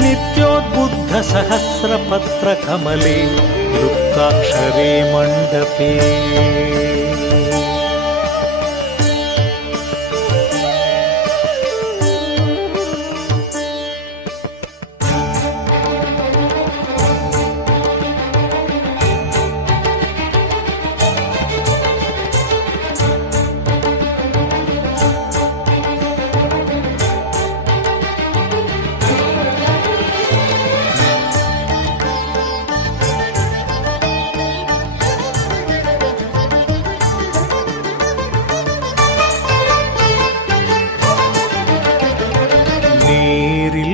नित्योद्बुद्धसहस्रपत्रकमले लुप्ताक्षरे मण्डपे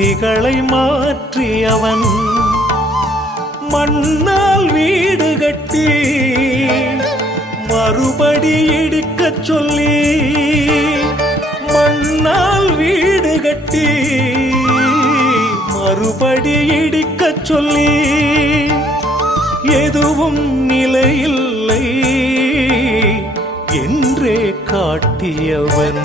விதிகளை மாற்றியவன் மண்ணால் வீடு கட்டி மறுபடி இடிக்கச் சொல்லி மண்ணால் வீடு கட்டி மறுபடி இடிக்கச் சொல்லி எதுவும் நிலையில்லை என்றே காட்டியவன்.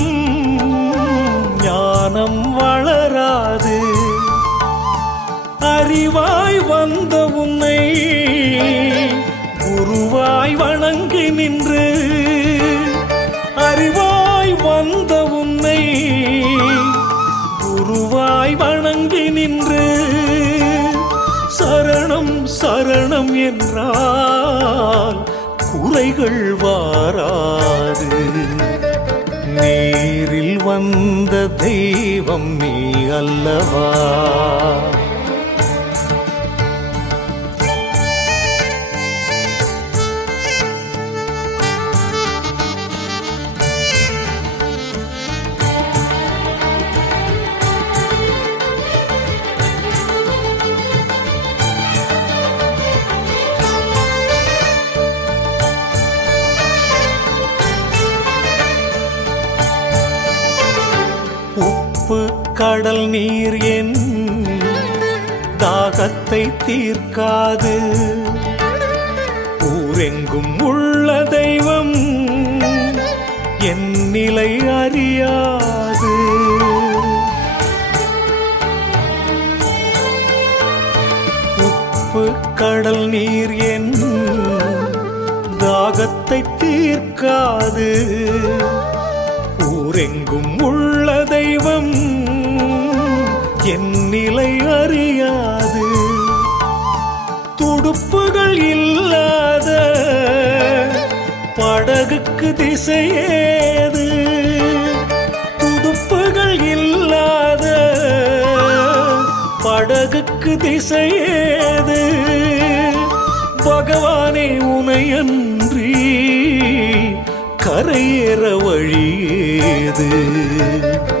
அறிவாய் வந்த உன்னை குருவாய் வணங்கி நின்று அறிவாய் வந்த உன்னை குருவாய் வணங்கி நின்று சரணம் சரணம் என்றால் குறைகள் வாராது. நேரில் வந்த தெய்வம் நீ அல்லவா? கடல் நீர் என் தாகத்தை தீர்க்காது. ஊரெங்கும் உள்ள தெய்வம் என் நிலை அறியாது. உப்பு கடல் நீர் என் தாகத்தை தீர்க்காது. ஊரெங்கும் உள்ள தெய்வம் என் நிலை அறியாது. துடுப்புகள் இல்லாத படகுக்கு திசையேது. துடுப்புகள் இல்லாத படகுக்கு திசையேது. பகவானே உனையன்றி கரையேற வழியேது. நேரில்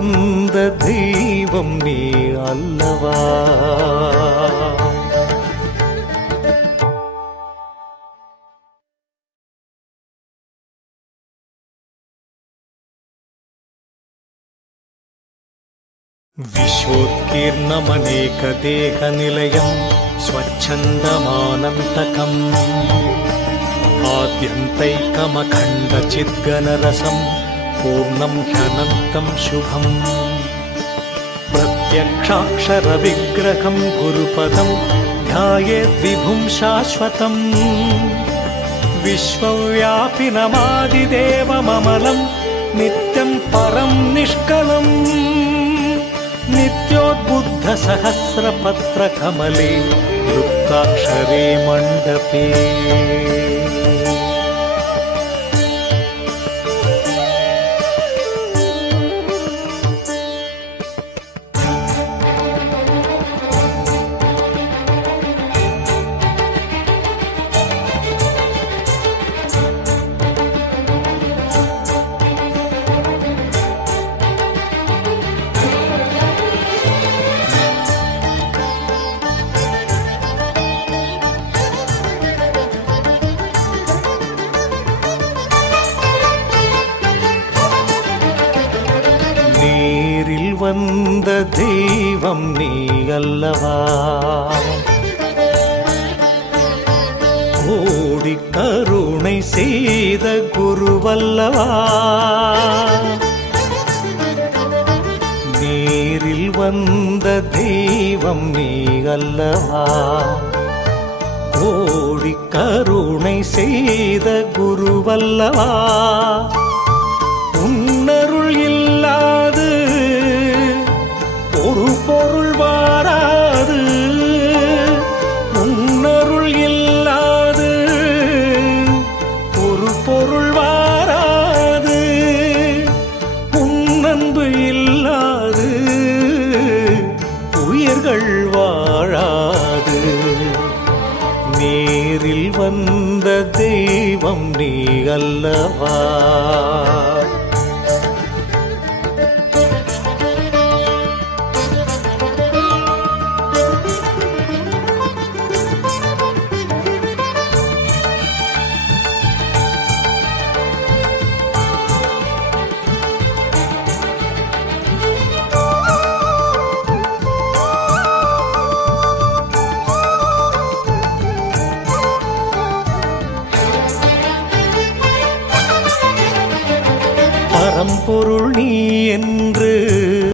நேரில் வந்த தெய்வம் நீ அல்லவா विश्वोत्कीर्णमनेकदेहनिलयं स्वच्छन्दमानन्तकम् आद्यन्तैकमखण्डचिद्गणरसं पूर्णं ह्यनन्तं शुभम् प्रत्यक्षाक्षरविग्रहं गुरुपदं ध्यायेद्विभुं शाश्वतम् विश्वव्यापिनमादिदेवममलं नित्यं परं निष्कलम् नित्योद् सहस्रपत्रकमले लुप्ताक्षरे मण्डपे நேரில் வந்த தெய்வம் நீ அல்லவா கோடி கருணை செய்த குருவல்லவா? நேரில் வந்த தெய்வம் நீ அல்லவா கோடி கருணை செய்த குருவல்லவா? நீ